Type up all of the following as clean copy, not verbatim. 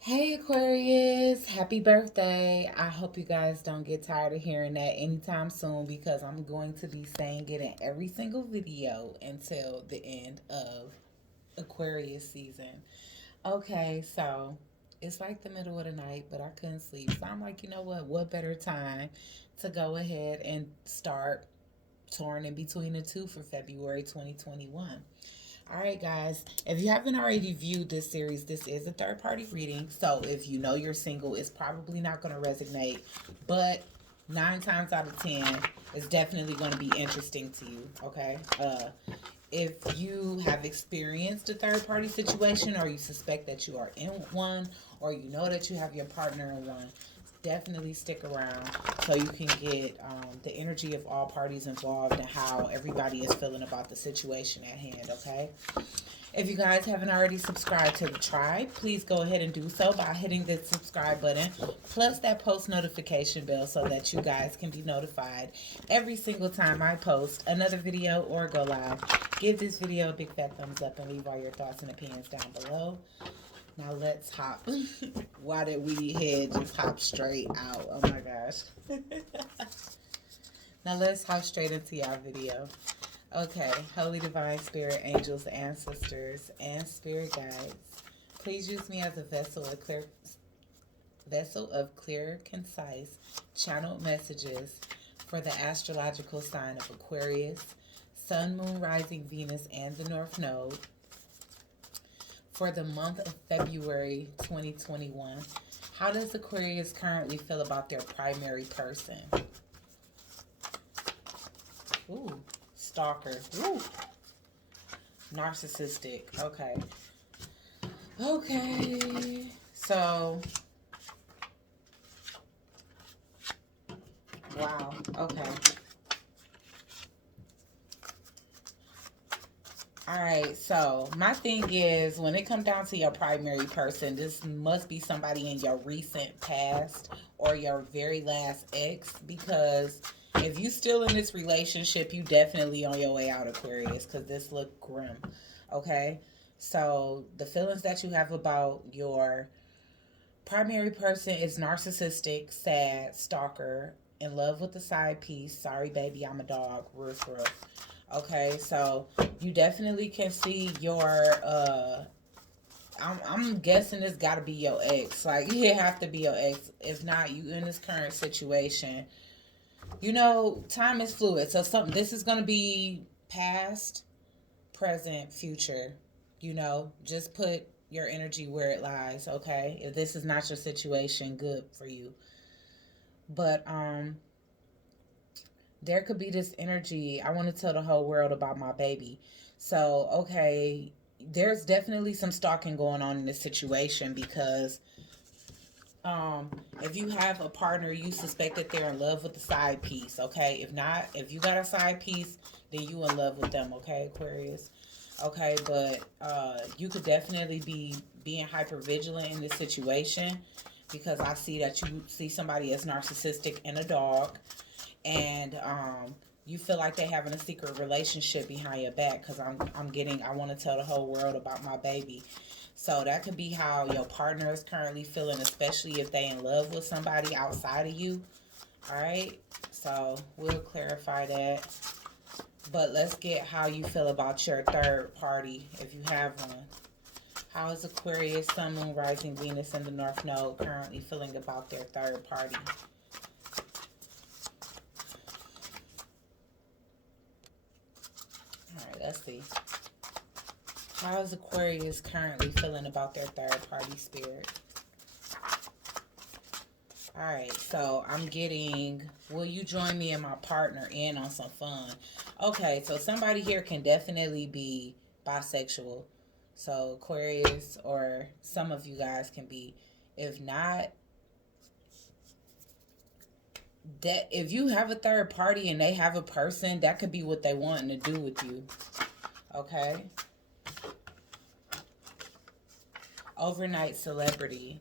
Hey Aquarius, happy birthday. I hope you guys don't get tired of hearing that anytime soon because I'm going to be saying it in every single video until the end of Aquarius season. Okay, so it's like the middle of the night, but I couldn't sleep. So I'm like, you know what? What better time to go ahead and start touring in between the two for February 2021? All right, guys. If you haven't already viewed this series, this is a third party reading. So if you know you're single, it's probably not going to resonate. But 9 times out of 10, it's definitely going to be interesting to you. Okay. If you have experienced a third party situation, or you suspect that you are in one, or you know that you have your partner in one, definitely stick around so you can get the energy of all parties involved and how everybody is feeling about the situation at hand. Okay. If you guys haven't already subscribed to the tribe, please go ahead and do so by hitting the subscribe button, plus that post notification bell so that you guys can be notified every single time I post another video or go live. Give this video a big fat thumbs up and leave all your thoughts and opinions down below. Now let's hop. Why did we head just hop straight out? Oh my gosh. Now let's hop straight into our video. Okay, Holy Divine Spirit, angels, ancestors, and spirit guides, please use me as a vessel of clear, concise, channeled messages for the astrological sign of Aquarius, Sun, Moon, Rising, Venus, and the North Node for the month of February 2021. How does Aquarius currently feel about their primary person? Ooh, stalker. Ooh, narcissistic. Okay. Okay. So, wow. Okay. All right. So, my thing is when it comes down to your primary person, this must be somebody in your recent past or your very last ex, because if you still in this relationship, you definitely on your way out, Aquarius, because this look grim. Okay. So, the feelings that you have about your primary person is narcissistic, sad, stalker, in love with the side piece. Sorry, baby, I'm a dog. Roof, roof. Okay, so you definitely can see your. I'm guessing it's got to be your ex. Like, it have to be your ex. If not, you in this current situation. You know, time is fluid. So something. This is gonna be past, present, future. Just put your energy where it lies, okay? If this is not your situation, good for you. But there could be this energy. I want to tell the whole world about my baby. So, okay, there's definitely some stalking going on in this situation because um if you have a partner, you suspect that they're in love with the side piece, okay? If not, if you got a side piece, then you in love with them, okay, Aquarius? Okay, but you could definitely be being hyper vigilant in this situation because I see that you see somebody as narcissistic and a dog, and you feel like they having a secret relationship behind your back because I'm getting, I want to tell the whole world about my baby. So that could be how your partner is currently feeling, especially if they in love with somebody outside of you. All right, so we'll clarify that. But let's get how you feel about your third party if you have one. How is Aquarius, Sun, Moon, Rising, Venus, and the North Node currently feeling about their third party? All right, let's see. How is Aquarius currently feeling about their third party spirit? All right, so I'm getting, will you join me and my partner in on some fun? Okay, so somebody here can definitely be bisexual. So Aquarius, or some of you guys can be. If not, that if you have a third party and they have a person, that could be what they wanting to do with you. Okay? Overnight celebrity.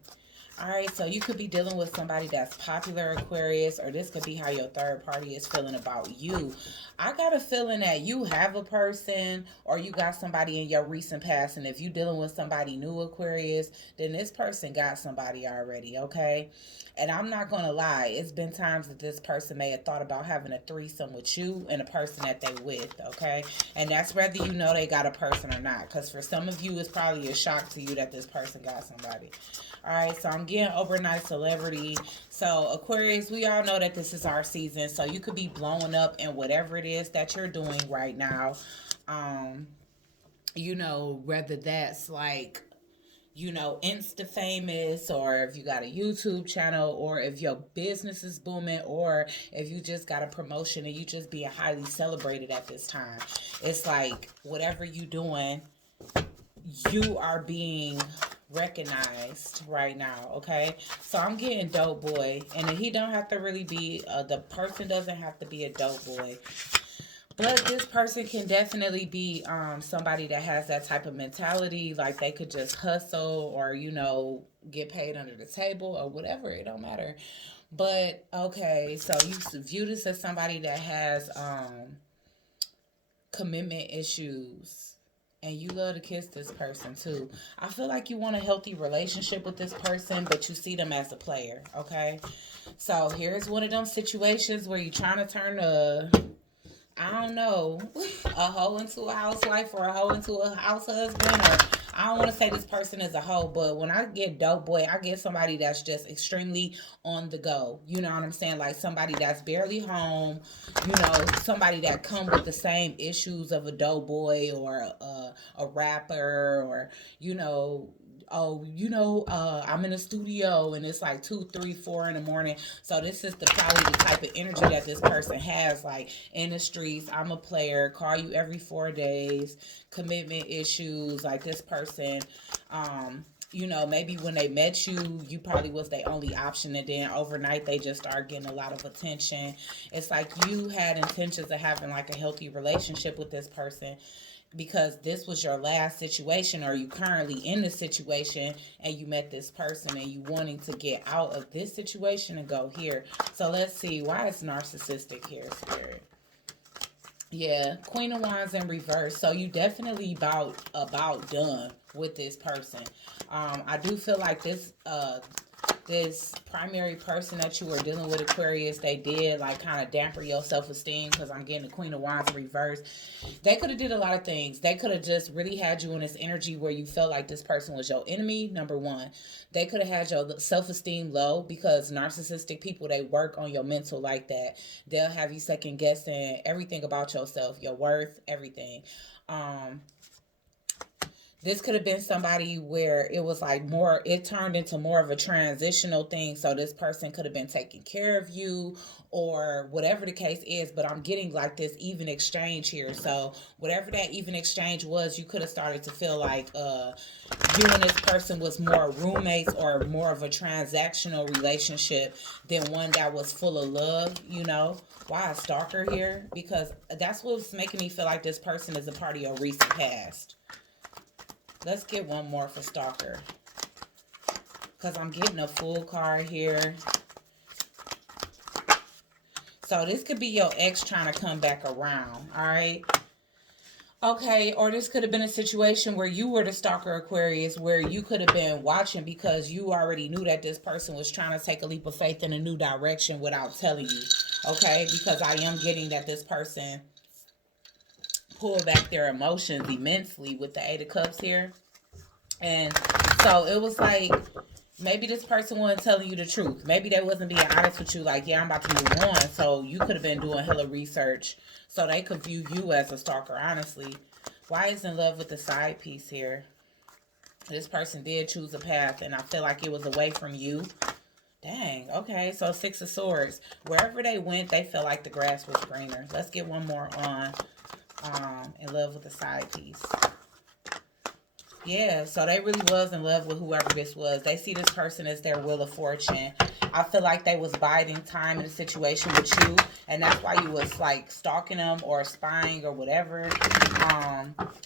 All right, so you could be dealing with somebody that's popular, Aquarius, or this could be how your third party is feeling about you. I got a feeling that you have a person or you got somebody in your recent past, and if you dealing with somebody new, Aquarius, then this person got somebody already, okay? And I'm not gonna lie, it's been times that this person may have thought about having a threesome with you and a person that they with, okay? And that's whether you know they got a person or not. Because for some of you, it's probably a shock to you that this person got somebody. All right, so I'm getting overnight celebrity. So Aquarius, we all know that this is our season. So you could be blowing up in whatever it is that you're doing right now. Um, whether that's like Insta famous, or if you got a YouTube channel, or if your business is booming, or if you just got a promotion and you just being highly celebrated at this time. It's like whatever you doing, you are being recognized right now, okay? So I'm getting dope boy, and he don't have to really be the person doesn't have to be a dope boy, but this person can definitely be somebody that has that type of mentality, like they could just hustle or get paid under the table or whatever. It don't matter. But okay, so you view this as somebody that has commitment issues, and you love to kiss this person too. I feel like you want a healthy relationship with this person, but you see them as a player, okay? So here's one of them situations where you're trying to turn I don't know, a hoe into a housewife or a hoe into a house husband, or I don't want to say this person is a hoe, but when I get dope boy, I get somebody that's just extremely on the go. You know what I'm saying? Like somebody that's barely home, somebody that come with the same issues of a dope boy or a rapper, or, I'm in a studio and it's like 2, 3, 4 in the morning. So this is probably the type of energy that this person has, like in the streets. I'm a player, call you every 4 days, commitment issues. Like this person, maybe when they met you, you probably was their only option, and then overnight they just start getting a lot of attention. It's like you had intentions of having like a healthy relationship with this person, because this was your last situation, or you currently in the situation, and you met this person and you wanting to get out of this situation and go here. So let's see, why is narcissistic here, Spirit? Yeah, Queen of Wands in reverse. So you definitely about done with this person. I do feel like this primary person that you were dealing with, Aquarius, they did like kind of damper your self-esteem, because I'm getting the Queen of Wands in reverse. They could have did a lot of things. They could have just really had you in this energy where you felt like this person was your enemy, number one. They could have had your self-esteem low, because narcissistic people, they work on your mental like that. They'll have you second guessing everything about yourself, your worth, everything. This could have been somebody where it was like more, it turned into more of a transitional thing. So this person could have been taking care of you or whatever the case is. But I'm getting like this even exchange here. So whatever that even exchange was, you could have started to feel like you and this person was more roommates or more of a transactional relationship than one that was full of love. Why a stalker here? Because that's what's making me feel like this person is a part of your recent past. Let's get one more for stalker, because I'm getting a full card here. So this could be your ex trying to come back around, all right? Okay, or this could have been a situation where you were the stalker, Aquarius, where you could have been watching because you already knew that this person was trying to take a leap of faith in a new direction without telling you, okay? Because I am getting that this person pulled back their emotions immensely with the Eight of Cups here. And so it was like, maybe this person wasn't telling you the truth. Maybe they wasn't being honest with you, like, yeah, I'm about to move on. So you could have been doing hella research so they could view you as a stalker, honestly. Why is in love with the side piece here? This person did choose a path, and I feel like it was away from you. Dang, okay, so Six of Swords. Wherever they went, they felt like the grass was greener. Let's get one more on in love with the side piece. Yeah, so they really was in love with whoever this was. They see this person as their wheel of fortune. I feel like they was biding time in a situation with you, and that's why you was like stalking them or spying or whatever.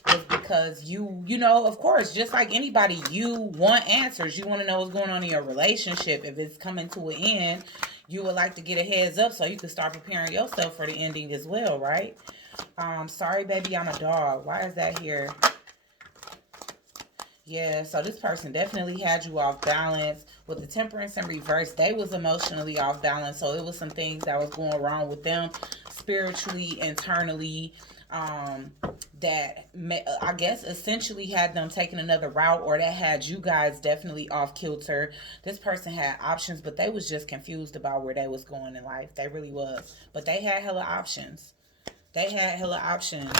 Is because you know, of course, just like anybody, you want answers. You want to know what's going on in your relationship. If it's coming to an end, you would like to get a heads up so you can start preparing yourself for the ending as well, right? Sorry, baby, I'm a dog. Why is that here? Yeah, so this person definitely had you off balance. With the temperance in reverse, they was emotionally off balance. So it was some things that was going wrong with them spiritually, internally, um, I guess essentially had them taking another route, or that had you guys definitely off kilter. This person had options, but they was just confused about where they was going in life. They really was. But they had hella options. They had hella options.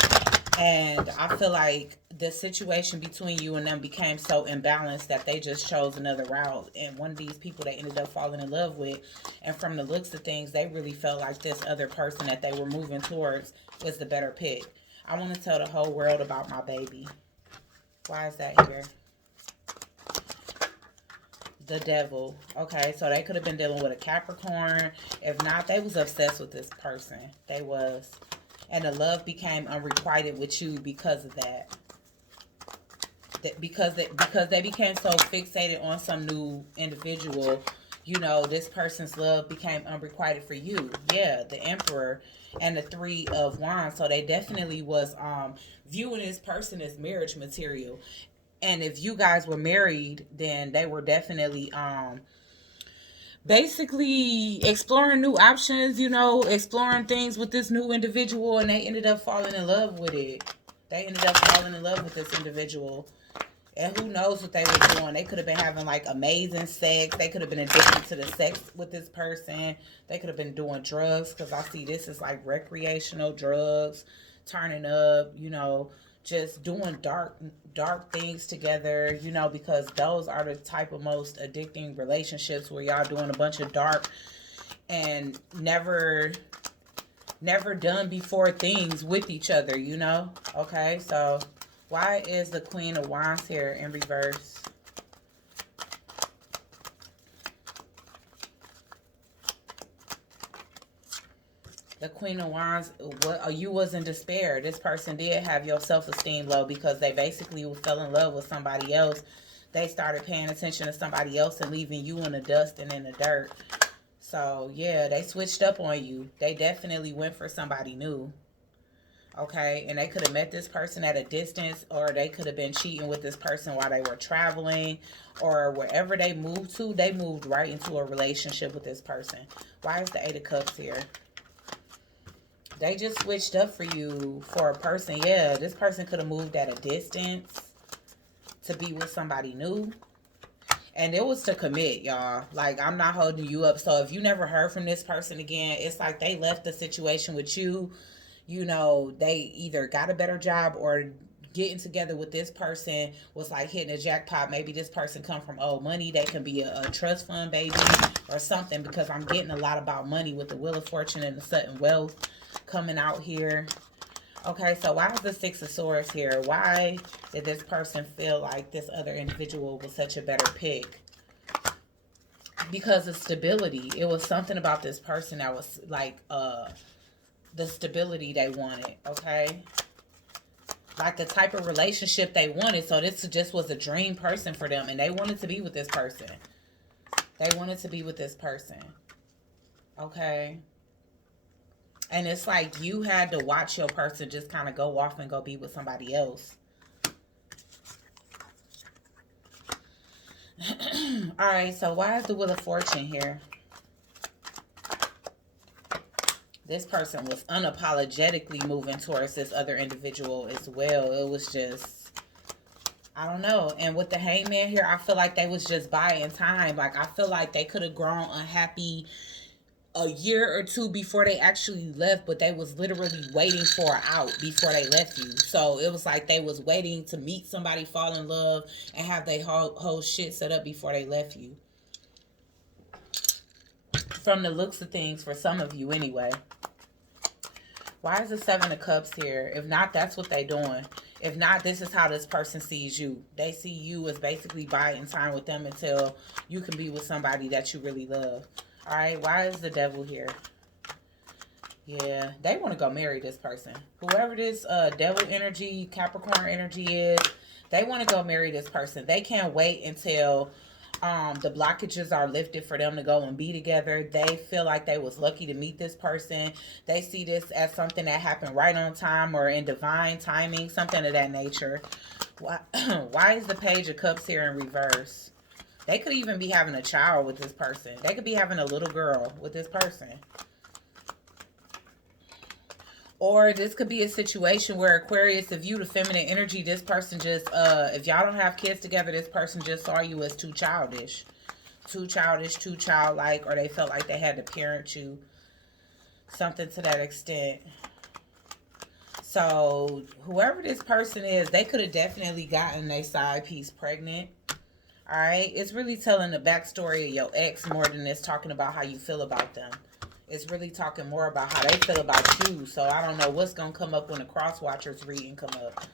And I feel like the situation between you and them became so imbalanced that they just chose another route. And one of these people they ended up falling in love with. And from the looks of things, they really felt like this other person that they were moving towards was the better pick. I want to tell the whole world about my baby. Why is that here? The devil. Okay, so they could have been dealing with a Capricorn. If not, they was obsessed with this person. They was. And the love became unrequited with you because of that. Because they became so fixated on some new individual, you know, this person's love became unrequited for you. Yeah, the Emperor and the Three of Wands. So they definitely was viewing this person as marriage material. And if you guys were married, then they were definitely basically exploring new options, you know, exploring things with this new individual, and they ended up falling in love with it. They ended up falling in love with this individual. And who knows what they were doing. They could have been having like amazing sex. They could have been addicted to the sex with this person. They could have been doing drugs, because I see this as like recreational drugs, turning up, you know, just doing dark things together, you know, because those are the type of most addicting relationships where y'all doing a bunch of dark and never done before things with each other, you know. Okay, so why is the Queen of Wands here in reverse? The Queen of Wands, you was in despair. This person did have your self-esteem low because they basically fell in love with somebody else. They started paying attention to somebody else and leaving you in the dust and in the dirt. So, yeah, they switched up on you. They definitely went for somebody new. Okay, and they could have met this person at a distance, or they could have been cheating with this person while they were traveling, or wherever they moved to, they moved right into a relationship with this person. Why is the Eight of Cups here? They just switched up for you for a person. Yeah, this person could have moved at a distance to be with somebody new. And it was to commit, y'all. Like, I'm not holding you up. So if you never heard from this person again, it's like they left the situation with you. You know, they either got a better job, or getting together with this person was like hitting a jackpot. Maybe this person come from old money. They can be a trust fund baby or something, because I'm getting a lot about money with the Wheel of Fortune and the sudden wealth coming out here. Okay, so why is the Six of Swords here? Why did this person feel like this other individual was such a better pick? Because of stability. It was something about this person that was like the stability they wanted, okay? Like the type of relationship they wanted. So this just was a dream person for them, and they wanted to be with this person. They wanted to be with this person. Okay? And it's like you had to watch your person just kind of go off and go be with somebody else. Alright, so why is the Wheel of Fortune here? This person was unapologetically moving towards this other individual as well. It was just, I don't know. And with the Hangman here, I feel like they was just buying time. Like, I feel like they could have grown unhappy a year or two before they actually left, but they was literally waiting for an out before they left you. So it was like they was waiting to meet somebody, fall in love, and have their whole shit set up before they left you. From the looks of things, for some of you anyway. Why is the Seven of Cups here? If not, that's what they doing. If not, this is how this person sees you. They see you as basically buying time with them until you can be with somebody that you really love. All right, why is the devil here? Yeah, they want to go marry this person. Whoever this devil energy, Capricorn energy is, they want to go marry this person. They can't wait until the blockages are lifted for them to go and be together. They feel like they was lucky to meet this person. They see this as something that happened right on time or in divine timing, something of that nature. Why, why is the Page of Cups here in reverse? They could even be having a child with this person. They could be having a little girl with this person. Or this could be a situation where, Aquarius, if you the feminine energy, this person just, if y'all don't have kids together, this person just saw you as too childish. Too childish, too childlike, or they felt like they had to parent you. Something to that extent. So, whoever this person is, they could have definitely gotten their side piece pregnant. Alright? It's really telling the backstory of your ex more than it's talking about how you feel about them. It's really talking more about how they feel about you. So I don't know what's going to come up when the Crosswatcher's reading come up.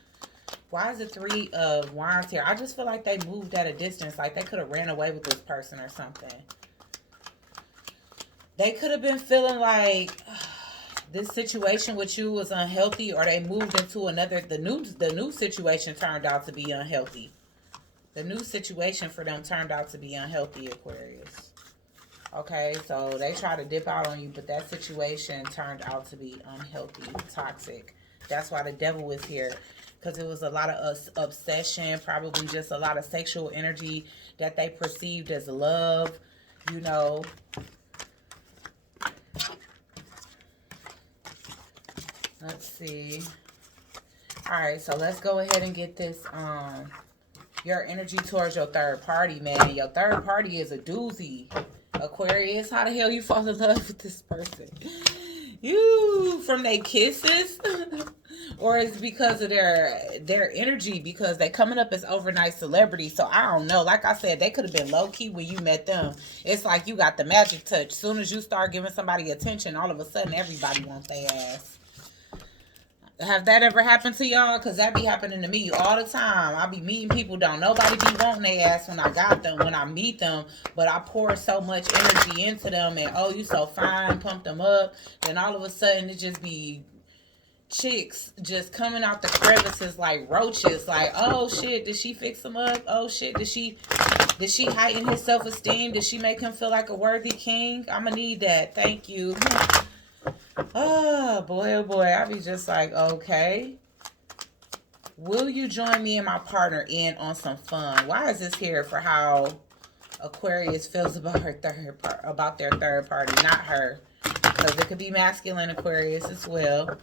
Why is the Three of Wands here? I just feel like they moved at a distance. Like they could have ran away with this person or something. They could have been feeling like this situation with you was unhealthy, or they moved into another. The new situation turned out to be unhealthy. The new situation for them turned out to be unhealthy, Aquarius. Okay, so they try to dip out on you, but that situation turned out to be unhealthy, toxic. That's why the devil is here, because it was a lot of obsession, probably just a lot of sexual energy that they perceived as love, you know. Let's see. All right, so let's go ahead and get this, your energy towards your third party, man. Your third party is a doozy. Aquarius, how the hell you fall in love with this person? You, from their kisses? Or it's because of their energy, because they coming up as overnight celebrities. So I don't know. Like I said, they could have been low-key when you met them. It's like you got the magic touch. Soon as you start giving somebody attention, all of a sudden everybody wants their ass. Have that ever happened to y'all? Because that be happening to me all the time. I be meeting people, don't nobody be wanting their ass when I got them, when I meet them. But I pour so much energy into them and, oh, you so fine, pump them up. Then all of a sudden it just be chicks just coming out the crevices like roaches. Like, oh, shit, did she fix him up? Oh, shit, did she heighten his self-esteem? Did she make him feel like a worthy king? I'm going to need that. Thank you. Oh boy, I be just like, okay. Will you join me and my partner in on some fun? Why is this here for how Aquarius feels about their third party, not her? Because it could be masculine Aquarius as well.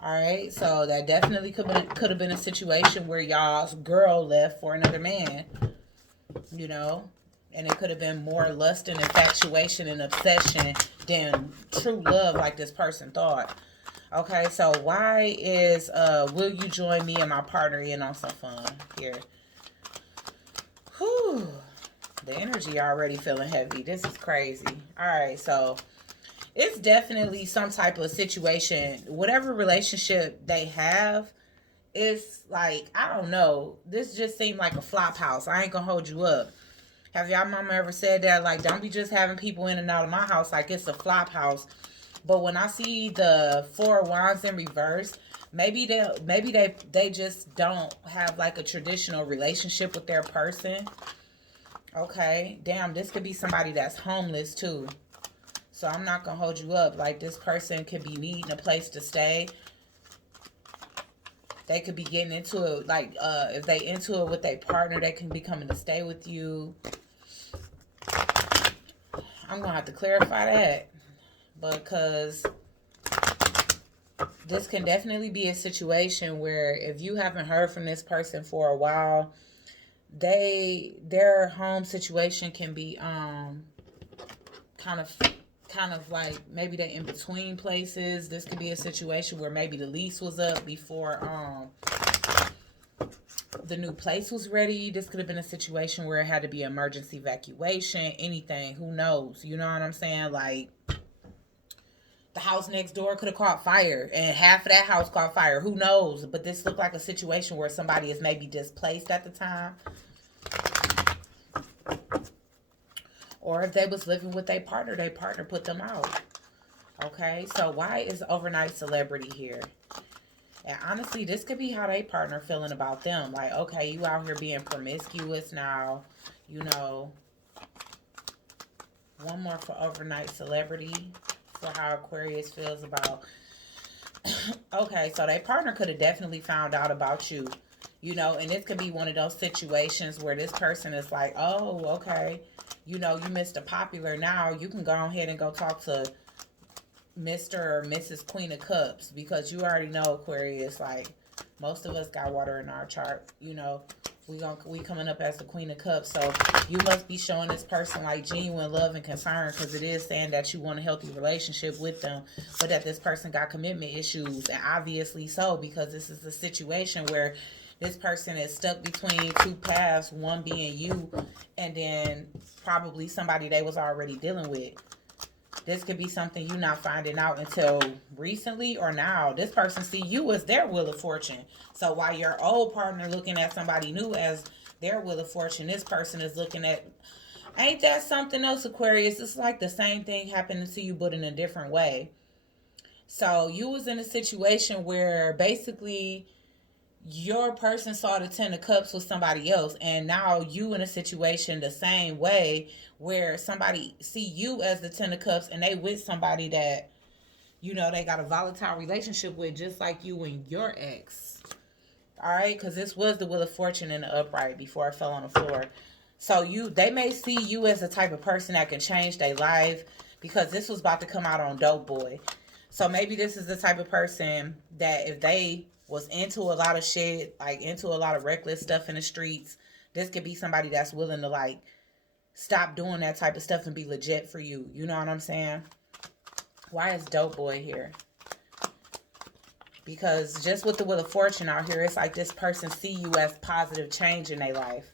Alright, so that definitely could have been a situation where y'all's girl left for another man. You know? And it could have been more lust and infatuation and obsession than true love like this person thought. Okay, so why is, will you join me and my partner in on some fun here? Whew. The energy already feeling heavy. This is crazy. All right, so it's definitely some type of situation. Whatever relationship they have, it's like, I don't know. This just seemed like a flop house. I ain't gonna hold you up. Have y'all mama ever said that? Like, don't be just having people in and out of my house like it's a flop house. But when I see the Four of Wands in reverse, maybe they just don't have like a traditional relationship with their person. Okay, damn, this could be somebody that's homeless too. So I'm not gonna hold you up. Like, this person could be needing a place to stay. They could be getting into it, like, if they into it with their partner, they can be coming to stay with you. I'm going to have to clarify that, because this can definitely be a situation where if you haven't heard from this person for a while, their home situation can be kind of like maybe they're in between places. This could be a situation where maybe the lease was up before the new place was ready. This could have been a situation where it had to be emergency evacuation, anything, who knows? You know what I'm saying? Like, The house next door could have caught fire and half of that house caught fire. Who knows? But this looked like a situation where somebody is maybe displaced at the time. Or if they was living with their partner put them out. Okay, so why is overnight celebrity here? And honestly, this could be how they partner feeling about them. Like, okay, you out here being promiscuous now, you know. One more for overnight celebrity for how Aquarius feels about. Okay, so their partner could have definitely found out about you, you know, and this could be one of those situations where this person is like, oh, okay, you know, you missed a popular, now you can go ahead and go talk to Mr. or Mrs. Queen of Cups, because you already know, Aquarius, like, most of us got water in our chart, you know. We coming up as the Queen of Cups, so you must be showing this person like genuine love and concern, because it is saying that you want a healthy relationship with them, but that this person got commitment issues, and obviously so, because this is a situation where this person is stuck between two paths, one being you, and then probably somebody they was already dealing with. This could be something you're not finding out until recently or now. This person see you as their wheel of fortune. So while your old partner looking at somebody new as their wheel of fortune, this person is looking at, ain't that something else, Aquarius? It's like the same thing happening to you, but in a different way. So you was in a situation where basically your person saw the 10 of cups with somebody else, and now you in a situation the same way where somebody see you as the 10 of cups and they with somebody that, you know, they got a volatile relationship with, just like you and your ex. All right, because this was the wheel of fortune in the upright before I fell on the floor. So they may see you as the type of person that can change their life, because this was about to come out on Dope Boy. So maybe this is the type of person that if they was into a lot of shit, like into a lot of reckless stuff in the streets, this could be somebody that's willing to like stop doing that type of stuff and be legit for you. You know what I'm saying? Why is Dope Boy here? Because just with the Wheel of Fortune out here, it's like this person see you as positive change in their life.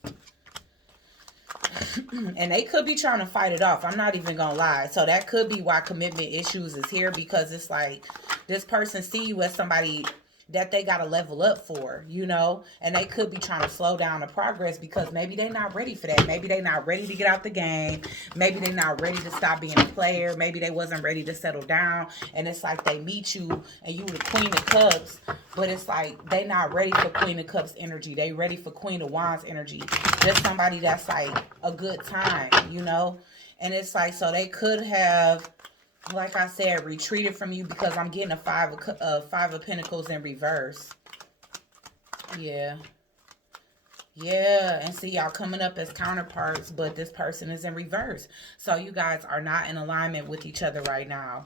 And they could be trying to fight it off. I'm not even gonna lie. So that could be why commitment issues is here, because it's like this person see you as somebody that they got to level up for, you know, and they could be trying to slow down the progress because maybe they're not ready for that. Maybe they're not ready to get out the game. Maybe they're not ready to stop being a player. Maybe they wasn't ready to settle down. And it's like they meet you and you the Queen of Cups, but it's like they not ready for Queen of Cups energy. They ready for Queen of Wands energy. Just somebody that's like a good time, you know. And it's like, so they could have, like I said, retreated from you, because I'm getting a five of Pentacles in reverse. Yeah. Yeah, and see, y'all coming up as counterparts, but this person is in reverse. So you guys are not in alignment with each other right now.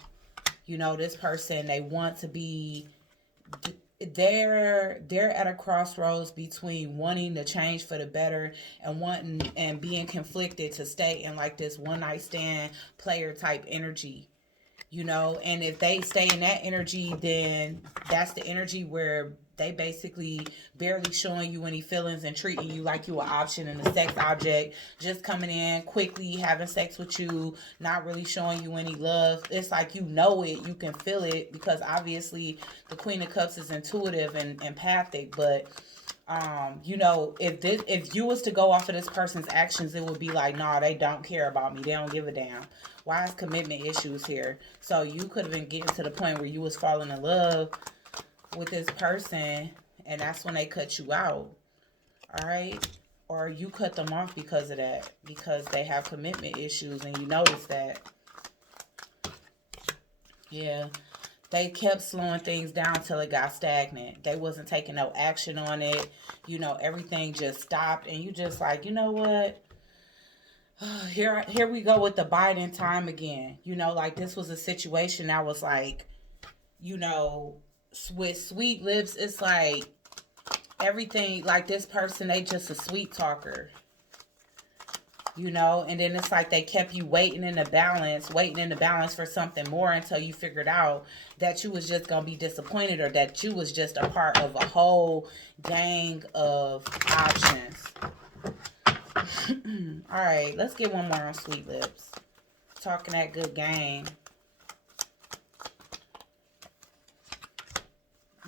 You know, this person, they want to be, they're at a crossroads between wanting to change for the better and wanting and being conflicted to stay in like this one night stand player type energy. You know, and if they stay in that energy, then that's the energy where they basically barely showing you any feelings and treating you like you an option and a sex object, just coming in quickly, having sex with you, not really showing you any love. It's like, you know it, you can feel it, because obviously the Queen of Cups is intuitive and empathic, but you know, if you was to go off of this person's actions, it would be like, nah, they don't care about me, they don't give a damn. Why is commitment issues here? So you could have been getting to the point where you was falling in love with this person, and that's when they cut you out. All right, or you cut them off because of that, because they have commitment issues and you notice that. Yeah, they kept slowing things down till it got stagnant. They wasn't taking no action on it. You know, everything just stopped, and you just like, you know what? Here we go with the biding time again. You know, like this was a situation that was like, you know, with sweet lips, it's like everything, like this person, they just a sweet talker. You know, and then it's like they kept you waiting in the balance for something more, until you figured out that you was just going to be disappointed, or that you was just a part of a whole gang of options. All right, let's get one more on Sweet Lips. Talking that good game.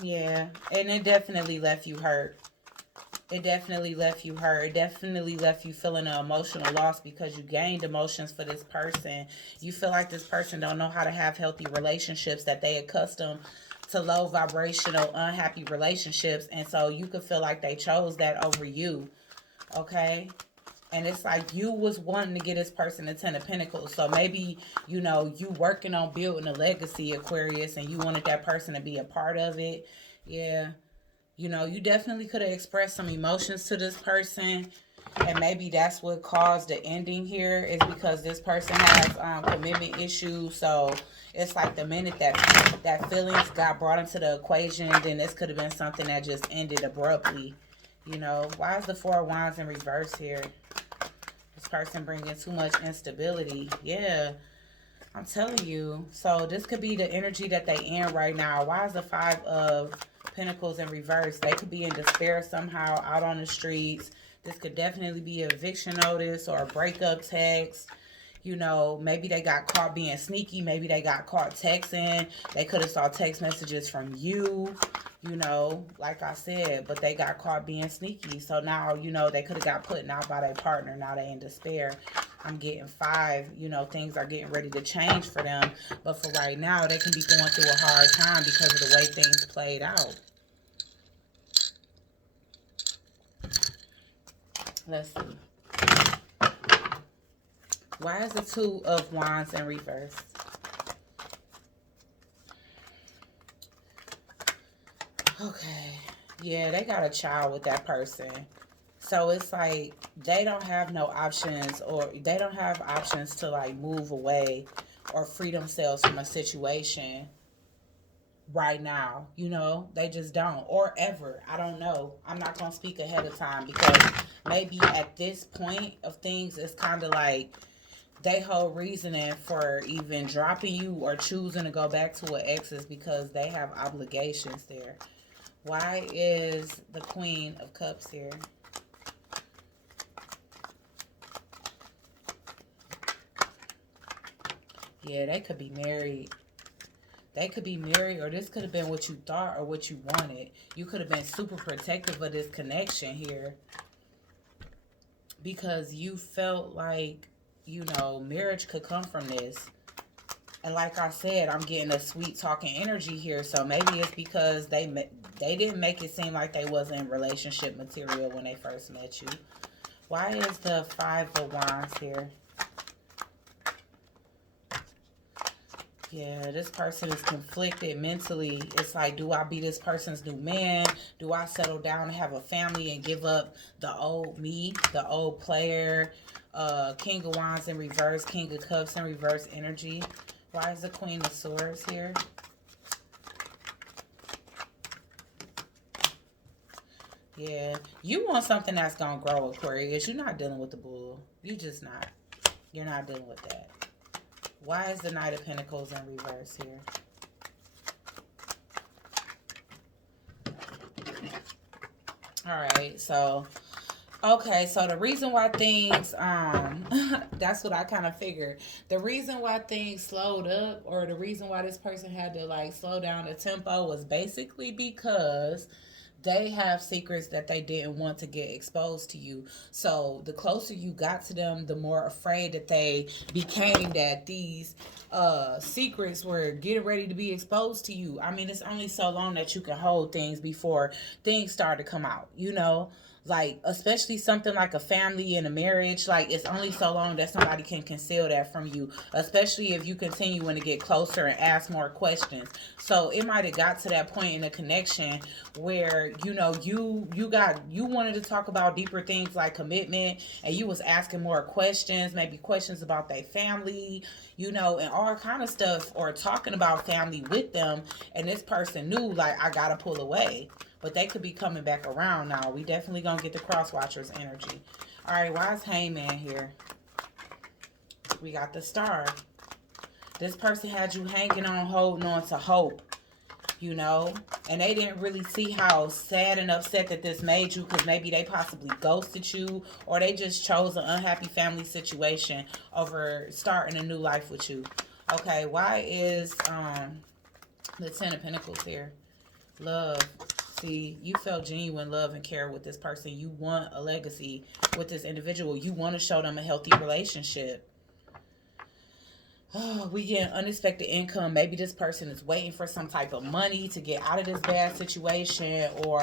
Yeah, and it definitely left you hurt. It definitely left you hurt. It definitely left you feeling an emotional loss because you gained emotions for this person. You feel like this person don't know how to have healthy relationships, that they accustomed to low vibrational, unhappy relationships, and so you could feel like they chose that over you. Okay? And it's like you was wanting to get this person a 10 of Pentacles. So maybe, you working on building a legacy, Aquarius, and you wanted that person to be a part of it. Yeah. You definitely could have expressed some emotions to this person, and maybe that's what caused the ending here, is because this person has commitment issues. So it's like the minute that feelings got brought into the equation, then this could have been something that just ended abruptly. Why is the Four of Wands in reverse here? This person bringing too much instability. Yeah, I'm telling you. So this could be the energy that they in right now. Why is the Five of Pentacles in reverse? They could be in despair somehow, out on the streets. This could definitely be an eviction notice or a breakup text. Maybe they got caught being sneaky. Maybe they got caught texting. They could have saw text messages from you, like I said, but they got caught being sneaky. So now, they could have got put out by their partner. Now they in despair. I'm getting five, things are getting ready to change for them. But for right now, they can be going through a hard time because of the way things played out. Let's see. Why is the Two of Wands in reverse? Okay. Yeah, they got a child with that person. So it's like they don't have no options, or they don't have options to like move away or free themselves from a situation right now. They just don't, or ever. I don't know. I'm not going to speak ahead of time, because maybe at this point of things, it's kind of like they whole reasoning for even dropping you or choosing to go back to an ex is because they have obligations there. Why is the Queen of Cups here? Yeah, they could be married. They could be married, or this could have been what you thought or what you wanted. You could have been super protective of this connection here, because you felt like, marriage could come from this. And like I said, I'm getting a sweet talking energy here. So maybe it's because they didn't make it seem like they wasn't relationship material when they first met you. Why is the Five of Wands here? Yeah, this person is conflicted mentally. It's like, do I be this person's new man? Do I settle down and have a family and give up the old me, the old player? King of Wands in reverse, King of Cups in reverse energy. Why is the Queen of Swords here? Yeah, you want something that's going to grow, Aquarius. You're not dealing with the bull. You just not. You're not dealing with that. Why is the Knight of Pentacles in reverse here? Alright, so, okay, so the reason why things, that's what I kind of figured. The reason why things slowed up, or the reason why this person had to, like, slow down the tempo was basically because they have secrets that they didn't want to get exposed to you. So the closer you got to them, the more afraid that they became that these secrets were getting ready to be exposed to you. I mean, it's only so long that you can hold things before things start to come out, like, especially something like a family and a marriage. Like, it's only so long that somebody can conceal that from you, especially if you continuing to get closer and ask more questions. So it might have got to that point in a connection where, you wanted to talk about deeper things like commitment, and you was asking more questions, maybe questions about their family, and all kind of stuff, or talking about family with them, and this person knew, like, I gotta pull away. But they could be coming back around now. We definitely gonna get the Crosswatcher's energy. Alright, why is Hangman here? We got the Star. This person had you hanging on, holding on to hope, and they didn't really see how sad and upset that this made you, because maybe they possibly ghosted you, or they just chose an unhappy family situation over starting a new life with you. Okay, why is the Ten of Pentacles here? Love. See, you felt genuine love and care with this person. You want a legacy with this individual. You want to show them a healthy relationship. Oh, we get unexpected income. Maybe this person is waiting for some type of money to get out of this bad situation, or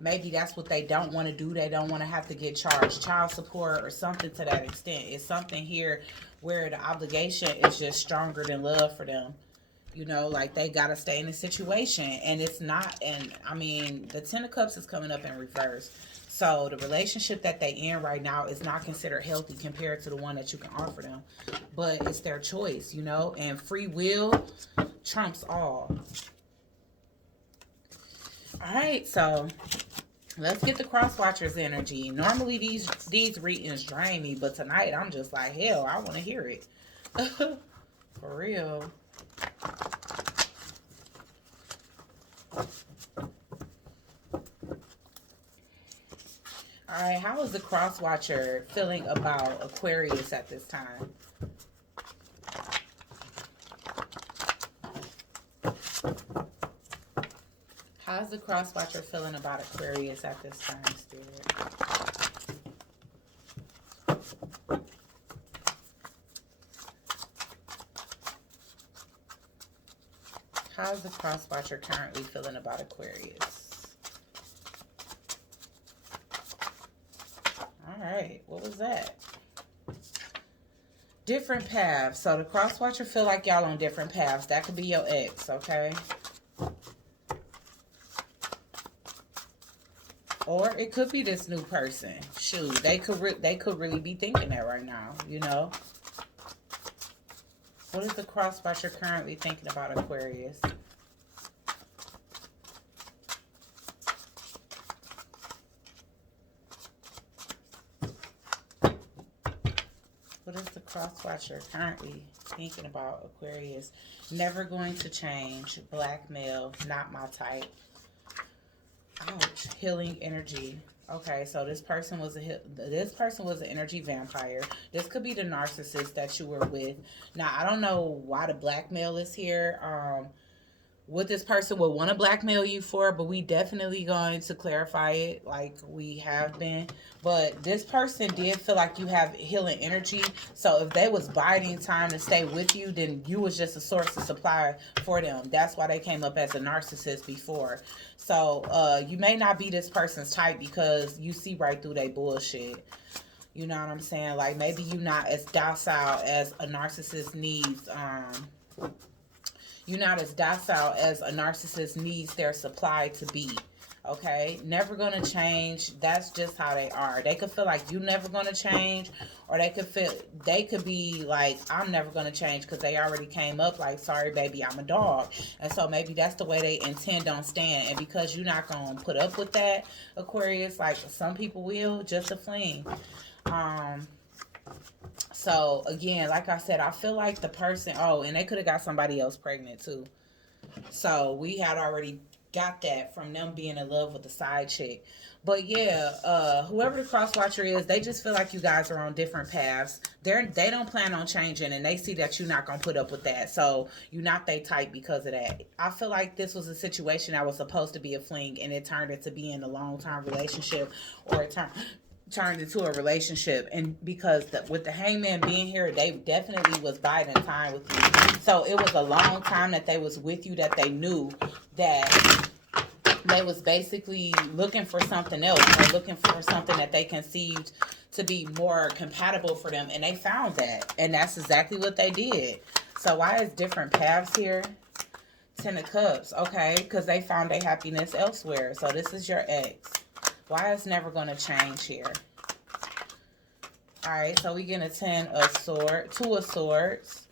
maybe that's what they don't want to do. They don't want to have to get charged child support or something to that extent. It's something here where the obligation is just stronger than love for them. You know, like they gotta stay in the situation, and it's not. And I mean, the Ten of Cups is coming up in reverse. So the relationship that they in right now is not considered healthy compared to the one that you can offer them. But it's their choice, you know, and free will trumps all. All right, so let's get the Crosswatcher's energy. Normally these readings drain me, but tonight I'm just like, hell, I want to hear it. For real. All right, how is the Crosswatcher feeling about Aquarius at this time? How's the Crosswatcher feeling about Aquarius at this time, Spirit? How's the Crosswatcher currently feeling about Aquarius? All right, what was that? Different paths. So the Crosswatcher feel like y'all on different paths. That could be your ex, okay? Or it could be this new person. Shoot, they could really be thinking that right now, you know? What is the Crosswatcher currently thinking about Aquarius? What is the Crosswatcher currently thinking about Aquarius? Never going to change. Blackmail. Not my type. Ouch. Healing energy. Okay, so this person was an energy vampire. This could be the narcissist that you were with. Now, I don't know why the blackmail is here. What this person would want to blackmail you for, but we definitely going to clarify it like we have been. But this person did feel like you have healing energy. So if they was biding time to stay with you, then you was just a source of supply for them. That's why they came up as a narcissist before. So you may not be this person's type because you see right through their bullshit. You know what I'm saying? Like maybe you're not as docile as a narcissist needs. You're not as docile as a narcissist needs their supply to be. Okay? Never gonna change. That's just how they are. They could feel like you never gonna change, or they could be like, I'm never gonna change because they already came up like, sorry baby, I'm a dog. And so maybe that's the way they intend on staying. And because you're not gonna put up with that, Aquarius, like some people will, just a fling. So again, like I said, I feel like the person, oh, and they could have got somebody else pregnant too. So we had already got that from them being in love with the side chick. But yeah, whoever the Crosswatcher is, they just feel like you guys are on different paths. They don't plan on changing, and they see that you're not gonna put up with that. So you're not they type because of that. I feel like this was a situation that was supposed to be a fling, and it turned into being a long-term relationship, or it turned into a relationship. And because with the hangman being here, they definitely was biding time with you. So it was a long time that they was with you, that they knew that they was basically looking for something else, or looking for something that they conceived to be more compatible for them, and they found that, and that's exactly what they did. So why is different paths here? Ten of Cups. Okay, because they found their happiness elsewhere. So this is your ex. Why is never going to change here? All right, so we get a 10 of swords, 2 of swords.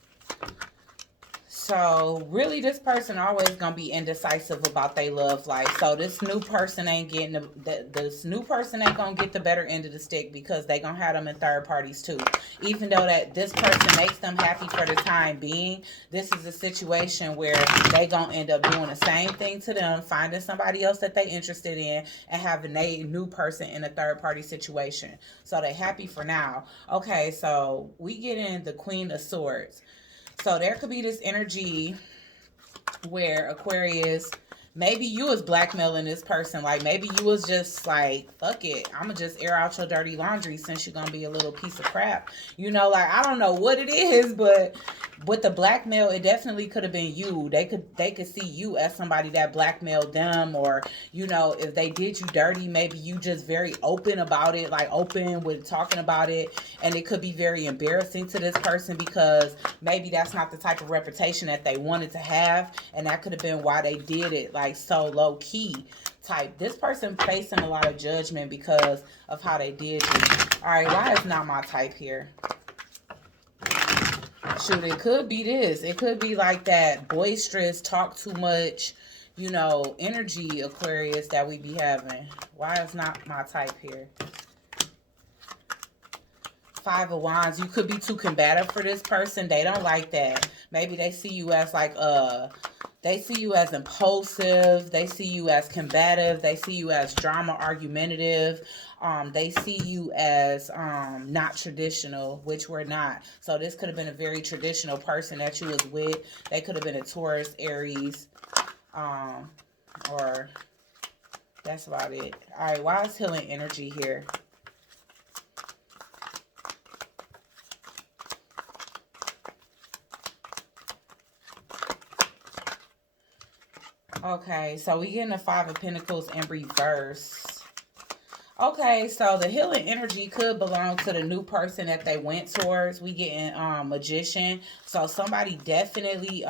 So really, this person always gonna be indecisive about their love life. So this new person ain't getting this new person ain't gonna get the better end of the stick, because they gonna have them in third parties too. Even though that this person makes them happy for the time being, this is a situation where they gonna end up doing the same thing to them, finding somebody else that they interested in, and having a new person in a third party situation. So they happy for now. Okay, so we get in the Queen of Swords. So there could be this energy where Aquarius Maybe you was blackmailing this person. Like, maybe you was just like, fuck it, I'm gonna just air out your dirty laundry since you're gonna be a little piece of crap. You know, like, I don't know what it is, but with the blackmail, it definitely could have been you. They could see you as somebody that blackmailed them, or, you know, if they did you dirty, maybe you just very open about it, like open with talking about it, and it could be very embarrassing to this person because maybe that's not the type of reputation that they wanted to have, and that could have been why they did it, like, so low key type. This person facing a lot of judgment because of how they did you. All right, why is not my type here? Shoot, it could be this. It could be like that boisterous, talk too much, you know, energy, Aquarius, that we be having. Why is not my type here? Five of Wands. You could be too combative for this person. They don't like that. Maybe they see you as like they see you as impulsive. They see you as combative. They see you as drama argumentative. They see you as not traditional, which we're not. So this could have been a very traditional person that you was with. They could have been a Taurus, Aries, or that's about it. All right, why is healing energy here? Okay, so we getting the Five of Pentacles in reverse. Okay, so the healing energy could belong to the new person that they went towards. We getting magician. So somebody definitely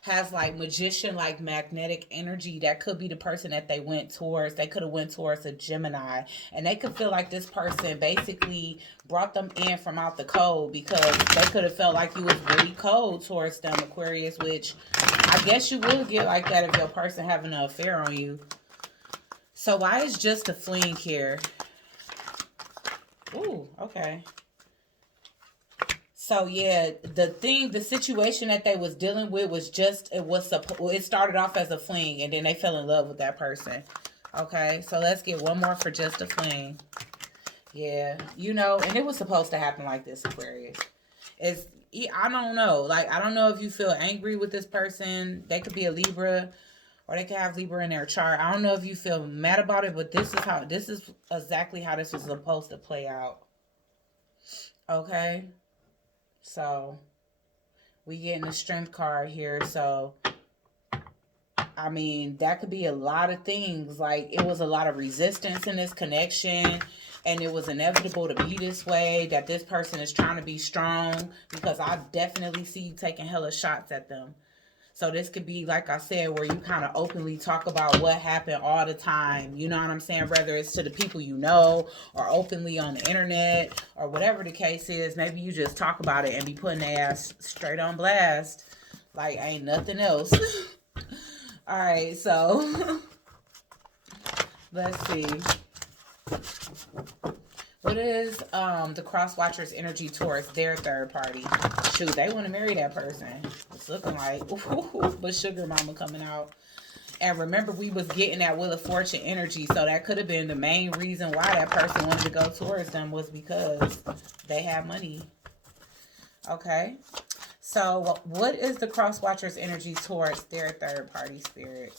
has like magician, like magnetic energy. That could be the person that they went towards. They could have went towards a Gemini, and they could feel like this person basically brought them in from out the cold, because they could have felt like you was really cold towards them, Aquarius, which I guess you would get like that if your person having an affair on you. So why is just a fling here? Ooh, okay. So yeah, the situation that they was dealing with was just, it started off as a fling, and then they fell in love with that person. Okay, so let's get one more for just a fling. Yeah, you know, and it was supposed to happen like this, Aquarius. I don't know. Like, I don't know if you feel angry with this person. They could be a Libra, or they could have Libra in their chart. I don't know if you feel mad about it, but this is exactly how this was supposed to play out. Okay? So, we getting the Strength card here. So, I mean, that could be a lot of things. Like, it was a lot of resistance in this connection, and it was inevitable to be this way, that this person is trying to be strong, because I definitely see you taking hella shots at them. So this could be, like I said, where you kind of openly talk about what happened all the time. You know what I'm saying? Whether it's to the people you know, or openly on the internet, or whatever the case is. Maybe you just talk about it and be putting their ass straight on blast. Like, ain't nothing else. All right, so let's see. What is the Crosswatcher's energy towards their third party? Shoot, they want to marry that person. It's looking like, ooh, but sugar mama coming out. And remember, we was getting that Wheel of Fortune energy, so that could have been the main reason why that person wanted to go towards them, was because they had money. Okay. So what is the Crosswatcher's energy towards their third party, spirit?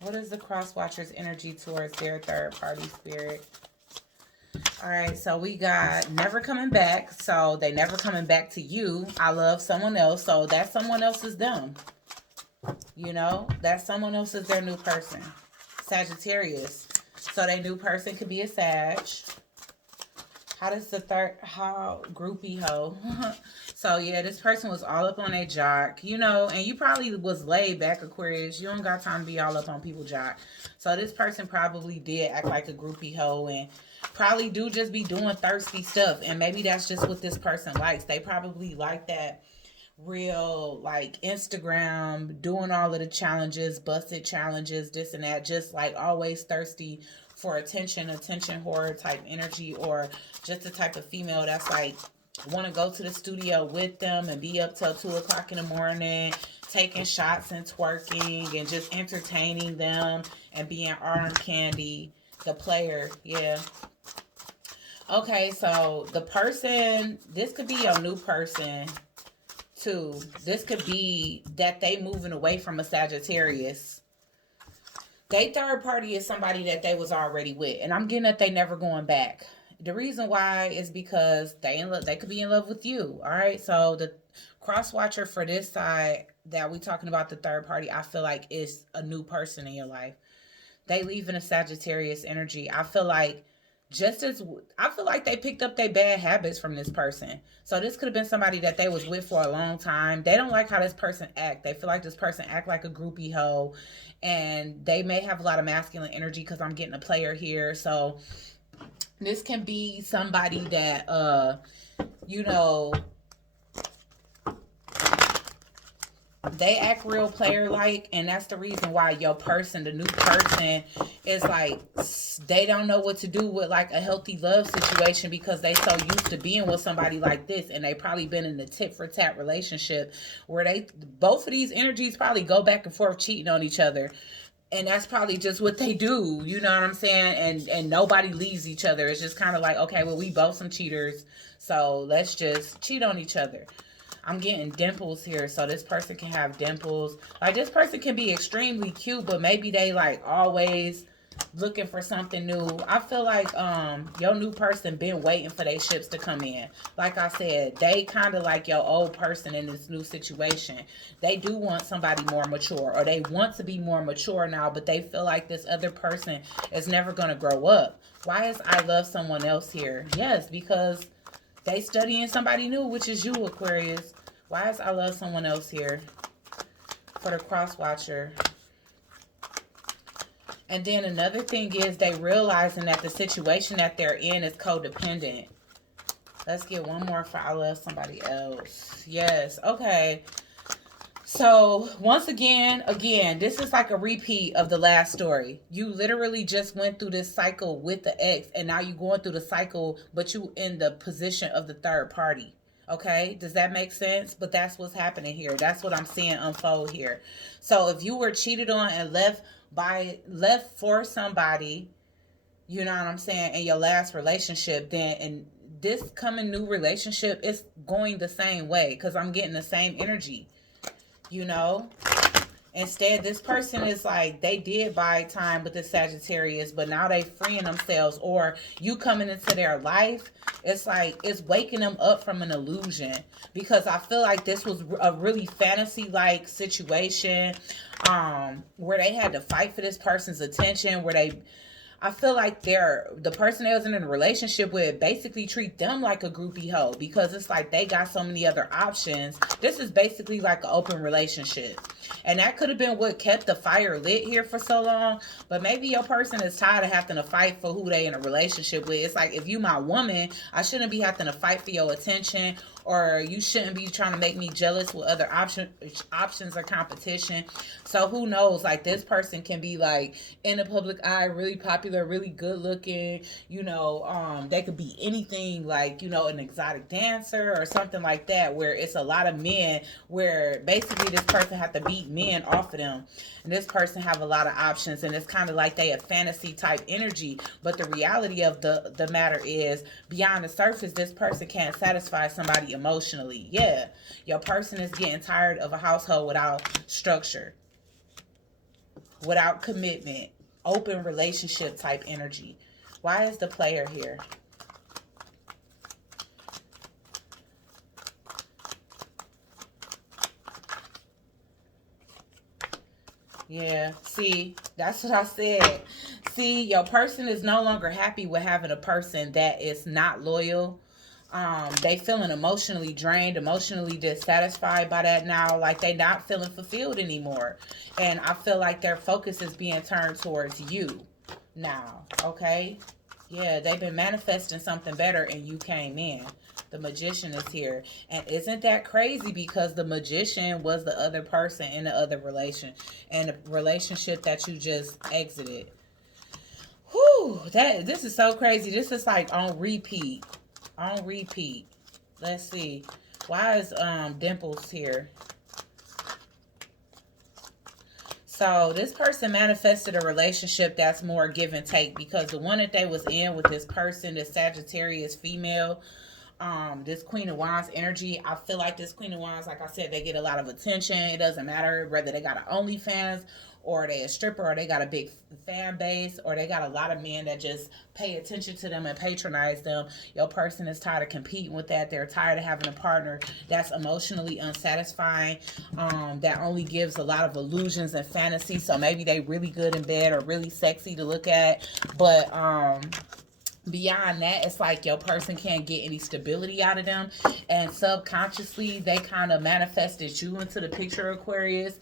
What is the Crosswatcher's energy towards their third party, spirit? All right, so we got never coming back. So they never coming back to you. I love someone else. So that someone else is them. You know, that someone else is their new person. Sagittarius. So their new person could be a Sag. How does how groupie hoe? So yeah, this person was all up on their jock, you know, and you probably was laid back, Aquarius. You don't got time to be all up on people's jock. So this person probably did act like a groupie hoe, and probably do just be doing thirsty stuff. And maybe that's just what this person likes. They probably like that real, like, Instagram, doing all of the challenges, busted challenges, this and that, just like always thirsty for attention whore type energy, or just the type of female that's like want to go to the studio with them and be up till 2 o'clock in the morning, taking shots and twerking and just entertaining them and being arm candy. The player, yeah. Okay, so the person, this could be your new person too. This could be that they moving away from a Sagittarius. They third party is somebody that they was already with, and I'm getting that they never going back. The reason why is because they in love. They could be in love with you. All right, so the cross watcher for this side that we talking about, the third party, I feel like is a new person in your life. They leave in a Sagittarius energy. I feel like just as I feel like they picked up their bad habits from this person. So this could have been somebody that they was with for a long time. They don't like how this person act. They feel like this person act like a groupie hoe, and they may have a lot of masculine energy because I'm getting a player here. So this can be somebody that you know, they act real player like, and that's the reason why your person, the new person, is like they don't know what to do with like a healthy love situation because they so used to being with somebody like this, and they probably been in a tit for tat relationship where they both of these energies probably go back and forth cheating on each other, and that's probably just what they do, you know what I'm saying? And nobody leaves each other. It's just kind of like, okay, well, we both some cheaters, so let's just cheat on each other. I'm getting dimples here, so this person can have dimples. Like, this person can be extremely cute, but maybe they like always looking for something new. I feel like your new person been waiting for their ships to come in. Like I said, they kind of like your old person in this new situation. They do want somebody more mature, or they want to be more mature now, but they feel like this other person is never going to grow up. Why is I love someone else here? Yes, because they studying somebody new, which is you, Aquarius. Why is I love someone else here for the Crosswatcher? And then another thing is they realizing that the situation that they're in is codependent. Let's get one more for I love somebody else. Yes. Okay. So once again, this is like a repeat of the last story. You literally just went through this cycle with the ex, and now you're going through the cycle, but you in the position of the third party. Okay, does that make sense? But that's what's happening here. That's what I'm seeing unfold here. So if you were cheated on and left for somebody, you know what I'm saying, in your last relationship, then in this coming new relationship, it's going the same way because I'm getting the same energy. You know, instead this person is like they did buy time with the Sagittarius, but now they freeing themselves, or you coming into their life, it's like it's waking them up from an illusion, because I feel like this was a really fantasy like situation, where they had to fight for this person's attention, where they, I feel like the person they was in a relationship with basically treat them like a groupie hoe, because it's like they got so many other options. This is basically like an open relationship. And that could have been what kept the fire lit here for so long. But maybe your person is tired of having to fight for who they in a relationship with. It's like, if you my woman, I shouldn't be having to fight for your attention, or you shouldn't be trying to make me jealous with other options or competition. So who knows? Like, this person can be like in the public eye, really popular, really good looking. You know, they could be anything, like, you know, an exotic dancer or something like that, where it's a lot of men, where basically this person have to beat men off of them, and this person have a lot of options, and it's kind of like they a fantasy type energy. But the reality of the matter is, beyond the surface, this person can't satisfy somebody emotionally. Yeah, your person is getting tired of a household without structure, without commitment, open relationship type energy. Why is the player here? Yeah, see, that's what I said. See, your person is no longer happy with having a person that is not loyal. They feeling emotionally drained, emotionally dissatisfied by that now. Like, they not feeling fulfilled anymore. And I feel like their focus is being turned towards you now. Okay? Yeah, they've been manifesting something better, and you came in. The magician is here. And isn't that crazy? Because the magician was the other person in the other and the relationship that you just exited. Whew, this is so crazy. This is like on repeat. On repeat. Let's see. Why is Dimples here? So this person manifested a relationship that's more give and take, because the one that they was in with this person, this Sagittarius female, this Queen of Wands energy, I feel like this Queen of Wands, like I said, they get a lot of attention. It doesn't matter whether they got an OnlyFans, or they a stripper, or they got a big fan base, or they got a lot of men that just pay attention to them and patronize them. Your person is tired of competing with that. They're tired of having a partner that's emotionally unsatisfying, that only gives a lot of illusions and fantasy. So maybe they really good in bed or really sexy to look at, but beyond that, it's like your person can't get any stability out of them, and subconsciously they kind of manifested you into the picture, Aquarius.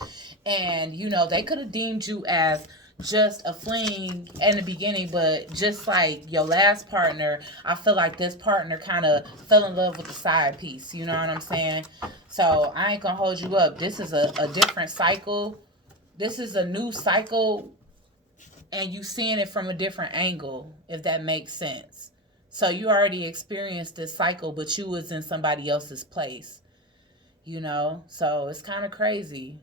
And you know, they could have deemed you as just a fling in the beginning, but just like your last partner, I feel like this partner kind of fell in love with the side piece, you know what I'm saying? So I ain't gonna hold you up. This is a different cycle. This is a new cycle, and you seeing it from a different angle, if that makes sense. So you already experienced this cycle, but you was in somebody else's place, you know? So it's kind of crazy.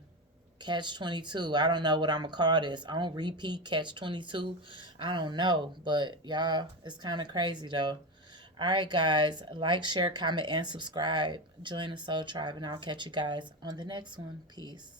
Catch 22. I don't know what I'm going to call this. I don't repeat catch 22. I don't know. But y'all, it's kind of crazy though. All right, guys. Like, share, comment, and subscribe. Join the Soul Tribe, and I'll catch you guys on the next one. Peace.